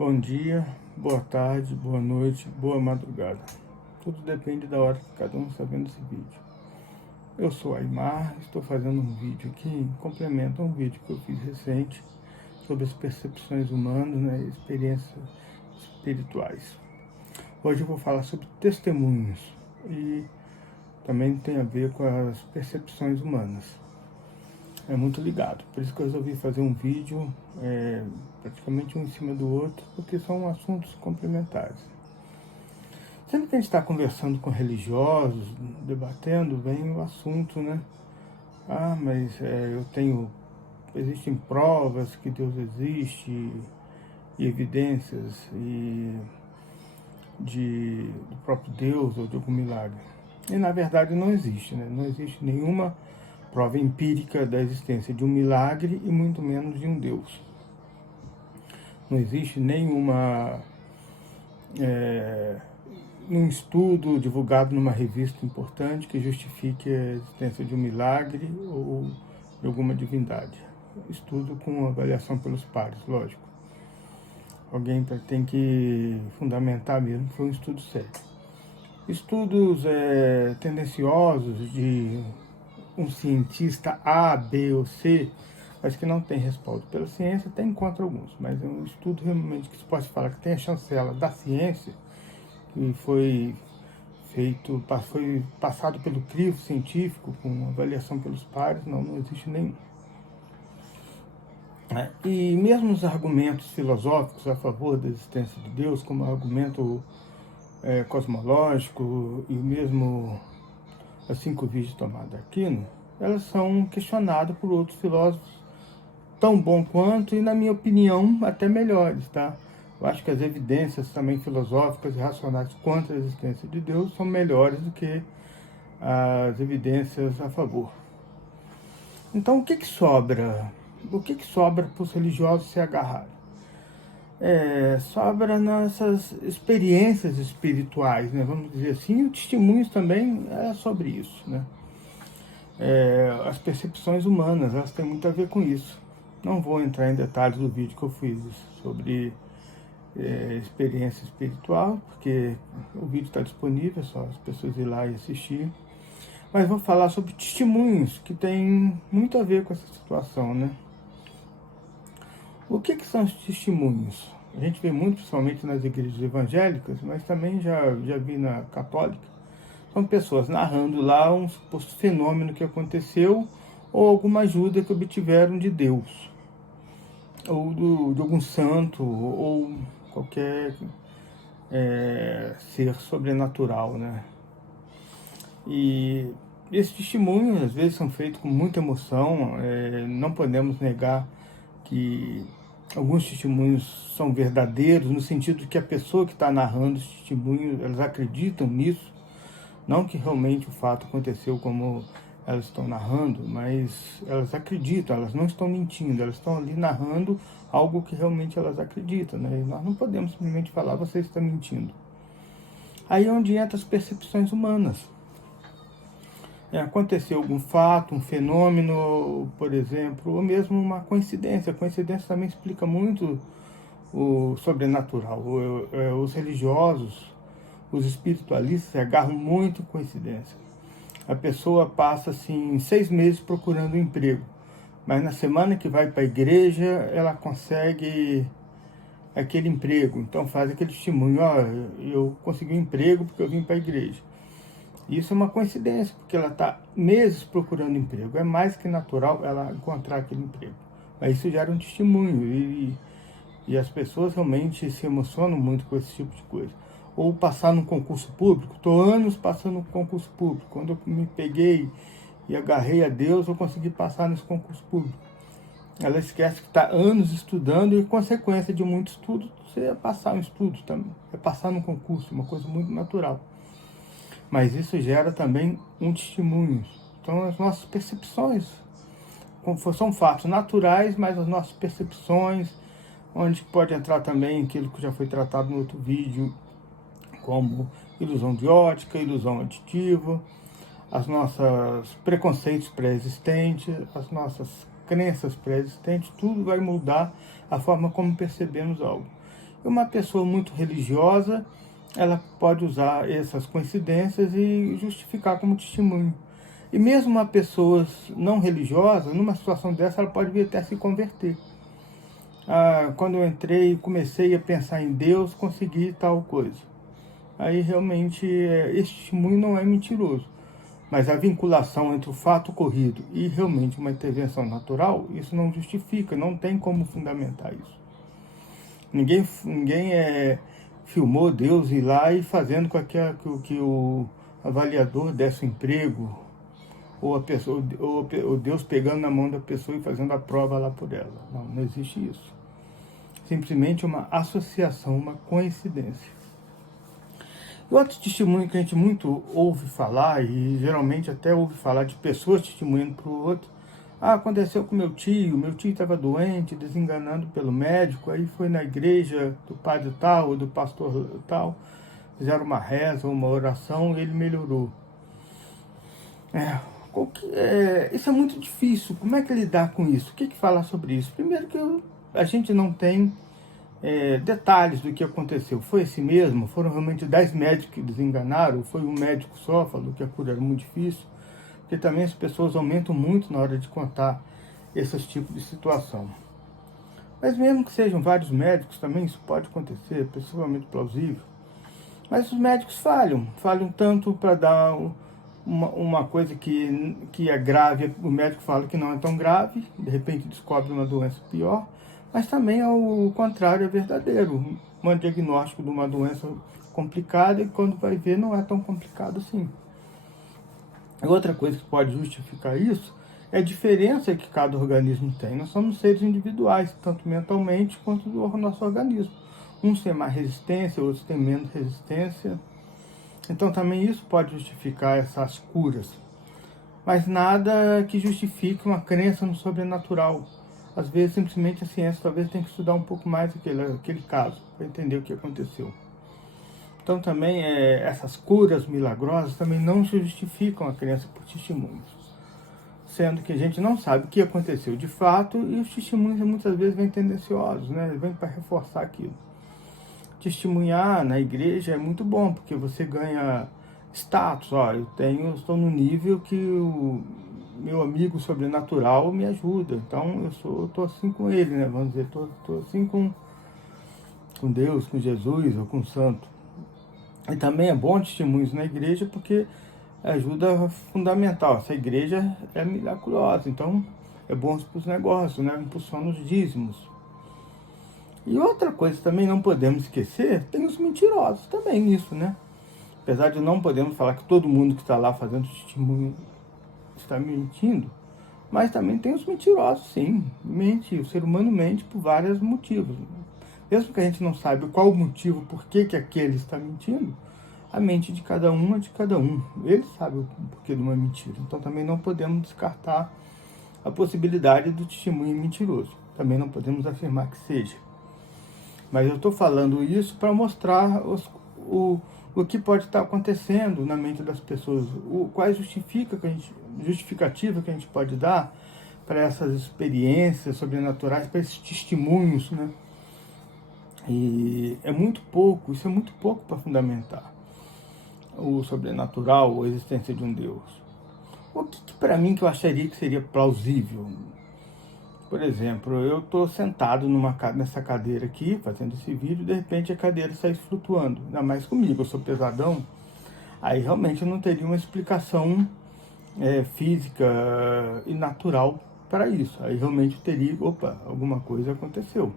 Bom dia, boa tarde, boa noite, boa madrugada. Tudo depende da hora que cada um está vendo esse vídeo. Eu sou Aymar, estou fazendo um vídeo aqui em complemento a um vídeo que eu fiz recente sobre as percepções humanas, né, experiências espirituais. Hoje eu vou falar sobre testemunhos e também tem a ver com as percepções humanas. É muito ligado, por isso que eu resolvi fazer um vídeo praticamente um em cima do outro, porque são assuntos complementares. Sempre que a gente está conversando com religiosos, debatendo, vem o assunto, né? Mas existem provas que Deus existe, e evidências do próprio Deus ou de algum milagre. E na verdade não existe, né? Não existe nenhuma prova empírica da existência de um milagre e muito menos de um Deus. Não existe nenhum estudo divulgado numa revista importante que justifique a existência de um milagre ou de alguma divindade. Estudo com avaliação pelos pares, lógico. Alguém tem que fundamentar mesmo, foi um estudo sério. Estudos tendenciosos de um cientista A, B ou C, mas que não tem respaldo pela ciência, tem contra alguns, mas é um estudo realmente que se pode falar que tem a chancela da ciência, que foi passado pelo crivo científico, com avaliação pelos pares, não existe nenhum. E mesmo os argumentos filosóficos a favor da existência de Deus, como o argumento cosmológico e mesmo as 5 vias de Tomás de Aquino, elas são questionadas por outros filósofos tão bom quanto e, na minha opinião, até melhores, tá? Eu acho que as evidências também filosóficas e racionais contra a existência de Deus são melhores do que as evidências a favor. Então, o que sobra? O que sobra para os religiosos se agarrarem? Sobra nossas experiências espirituais, né? Vamos dizer assim, e o testemunhos também é sobre isso, né? As percepções humanas, elas têm muito a ver com isso. Não vou entrar em detalhes do vídeo que eu fiz sobre experiência espiritual, porque o vídeo está disponível, é só as pessoas ir lá e assistir. Mas vou falar sobre testemunhos, que tem muito a ver com essa situação, né? O que são os testemunhos? A gente vê muito, principalmente nas igrejas evangélicas, mas também já vi na católica. São pessoas narrando lá um suposto fenômeno que aconteceu ou alguma ajuda que obtiveram de Deus, ou de algum santo, ou qualquer ser sobrenatural, né? E esses testemunhos, às vezes, são feitos com muita emoção. Não podemos negar que alguns testemunhos são verdadeiros, no sentido de que a pessoa que está narrando os testemunhos, elas acreditam nisso. Não que realmente o fato aconteceu como elas estão narrando, mas elas acreditam, elas não estão mentindo, elas estão ali narrando algo que realmente elas acreditam, né? E nós não podemos simplesmente falar, você está mentindo. Aí é onde entra as percepções humanas. Aconteceu algum fato, um fenômeno, por exemplo, ou mesmo uma coincidência. A coincidência também explica muito o sobrenatural. Os religiosos, os espiritualistas se agarram muito em coincidência. A pessoa passa assim 6 meses procurando um emprego, mas na semana que vai para a igreja ela consegue aquele emprego. Então faz aquele testemunho: eu consegui um emprego porque eu vim para a igreja. Isso é uma coincidência, porque ela está meses procurando emprego. É mais que natural ela encontrar aquele emprego. Mas isso gera um testemunho e as pessoas realmente se emocionam muito com esse tipo de coisa. Ou passar num concurso público. Estou anos passando no concurso público. Quando eu me peguei e agarrei a Deus, eu consegui passar nesse concurso público. Ela esquece que está anos estudando e, consequência de muito estudo, você é passar um estudo também. É passar num concurso, uma coisa muito natural. Mas isso gera também um testemunho. Então, as nossas percepções são fatos naturais, mas as nossas percepções, onde pode entrar também aquilo que já foi tratado no outro vídeo, como ilusão de ótica, ilusão auditiva, as nossas preconceitos pré-existentes, as nossas crenças pré-existentes, tudo vai mudar a forma como percebemos algo. E uma pessoa muito religiosa, ela pode usar essas coincidências e justificar como testemunho. E mesmo uma pessoa não religiosa, numa situação dessa, ela pode vir até se converter. Quando eu entrei e comecei a pensar em Deus, consegui tal coisa. Aí realmente esse testemunho não é mentiroso. Mas a vinculação entre o fato ocorrido e realmente uma intervenção natural, isso não justifica, não tem como fundamentar isso. Ninguém filmou Deus ir lá e fazendo com que o avaliador desse o emprego, ou a pessoa, ou Deus pegando na mão da pessoa e fazendo a prova lá por ela. Não, não existe isso. Simplesmente uma associação, uma coincidência. E outro testemunho que a gente muito ouve falar, e geralmente até ouve falar de pessoas testemunhando para o outro, aconteceu com meu tio estava doente, desenganado pelo médico, aí foi na igreja do padre tal, ou do pastor tal, fizeram uma reza, uma oração, e ele melhorou. Isso é muito difícil. Como é que lidar com isso? O que falar sobre isso? Primeiro que a gente não tem detalhes do que aconteceu. Foi esse mesmo? Foram realmente 10 médicos que desenganaram? Foi um médico só? Falou que a cura era muito difícil? Porque também as pessoas aumentam muito na hora de contar esses tipos de situação. Mas mesmo que sejam vários médicos, também isso pode acontecer, pessoalmente plausível. Mas os médicos falham tanto para dar uma coisa que é grave, o médico fala que não é tão grave, de repente descobre uma doença pior, mas também ao contrário é verdadeiro, um diagnóstico de uma doença complicada e quando vai ver não é tão complicado assim. Outra coisa que pode justificar isso é a diferença que cada organismo tem. Nós somos seres individuais, tanto mentalmente quanto do nosso organismo. Uns têm mais resistência, outros têm menos resistência. Então também isso pode justificar essas curas. Mas nada que justifique uma crença no sobrenatural. Às vezes simplesmente a ciência talvez tenha que estudar um pouco mais aquele caso, para entender o que aconteceu. Então também essas curas milagrosas também não justificam a crença por testemunhos. Sendo que a gente não sabe o que aconteceu de fato e os testemunhos muitas vezes vêm tendenciosos, né? Vêm para reforçar aquilo. Testemunhar na igreja é muito bom, porque você ganha status. Estou no nível que o meu amigo sobrenatural me ajuda. Então eu estou assim com ele, né? Vamos dizer, estou assim com Deus, com Jesus ou com o santo. E também é bom testemunhos na igreja porque ajuda fundamental. Essa igreja é miraculosa, então é bom para os negócios, né? Impulsiona os dízimos. E outra coisa também não podemos esquecer, tem os mentirosos também nisso, né? Apesar de não podemos falar que todo mundo que está lá fazendo testemunho está mentindo, mas também tem os mentirosos, sim. Mente, o ser humano mente por vários motivos. Mesmo que a gente não saiba qual o motivo, por que aquele está mentindo, a mente de cada um é de cada um. Ele sabe o porquê de uma mentira. Então também não podemos descartar a possibilidade do testemunho mentiroso. Também não podemos afirmar que seja. Mas eu estou falando isso para mostrar o que pode estar acontecendo na mente das pessoas, quais justificativa que a gente pode dar para essas experiências sobrenaturais, para esses testemunhos, né? E é muito pouco, isso é muito pouco para fundamentar o sobrenatural, ou a existência de um Deus. O que para mim que eu acharia que seria plausível? Por exemplo, eu estou sentado nessa cadeira aqui, fazendo esse vídeo, e de repente a cadeira sai flutuando. Ainda mais comigo, eu sou pesadão. Aí realmente eu não teria uma explicação física e natural para isso. Aí realmente eu teria, alguma coisa aconteceu.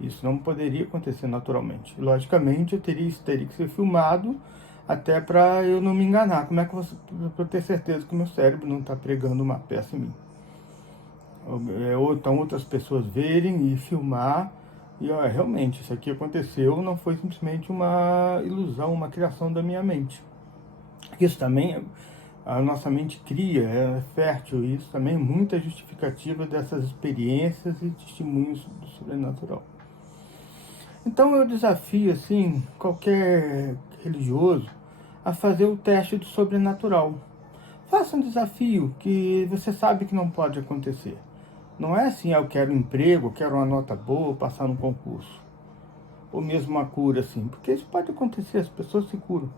Isso não poderia acontecer naturalmente. Logicamente, isso teria que ser filmado até para eu não me enganar. Como é que eu ter certeza que o meu cérebro não está pregando uma peça em mim? Ou então outras pessoas verem e filmar e realmente isso aqui aconteceu, não foi simplesmente uma ilusão, uma criação da minha mente. Isso também, a nossa mente cria, é fértil, e isso também é muita justificativa dessas experiências e testemunhos do sobrenatural. Então eu desafio assim qualquer religioso a fazer o teste do sobrenatural. Faça um desafio que você sabe que não pode acontecer. Não é assim, eu quero um emprego, eu quero uma nota boa, passar no concurso. ou mesmo uma cura, assim, porque isso pode acontecer, as pessoas se curam.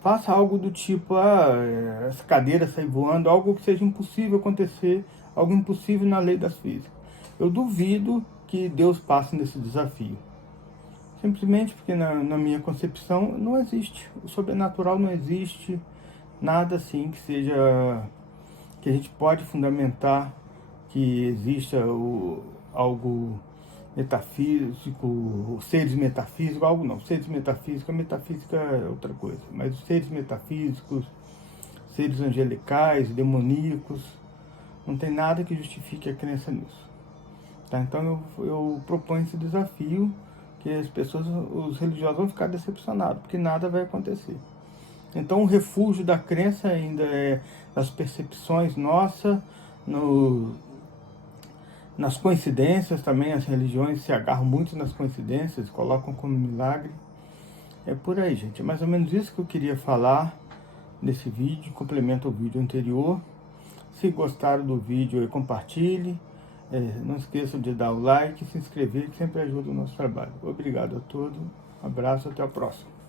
Faça algo do tipo, essa cadeira sair voando, algo que seja impossível acontecer, algo impossível na lei das físicas. Eu duvido que Deus passe nesse desafio. Simplesmente porque na minha concepção não existe. O sobrenatural não existe nada assim que seja, que a gente pode fundamentar que exista algo metafísico, seres metafísicos, algo não, seres metafísicos, a metafísica é outra coisa, mas os seres metafísicos, seres angelicais, demoníacos, não tem nada que justifique a crença nisso. Tá? Então eu proponho esse desafio, que as pessoas, os religiosos vão ficar decepcionados, porque nada vai acontecer. Então o refúgio da crença ainda é nas percepções nossas, nas coincidências também. As religiões se agarram muito nas coincidências, colocam como milagre. É por aí, gente. É mais ou menos isso que eu queria falar nesse vídeo, complemento ao vídeo anterior. Se gostaram do vídeo, compartilhe. Não esqueçam de dar o like e se inscrever, que sempre ajuda o nosso trabalho. Obrigado a todos. Um abraço, até a próxima.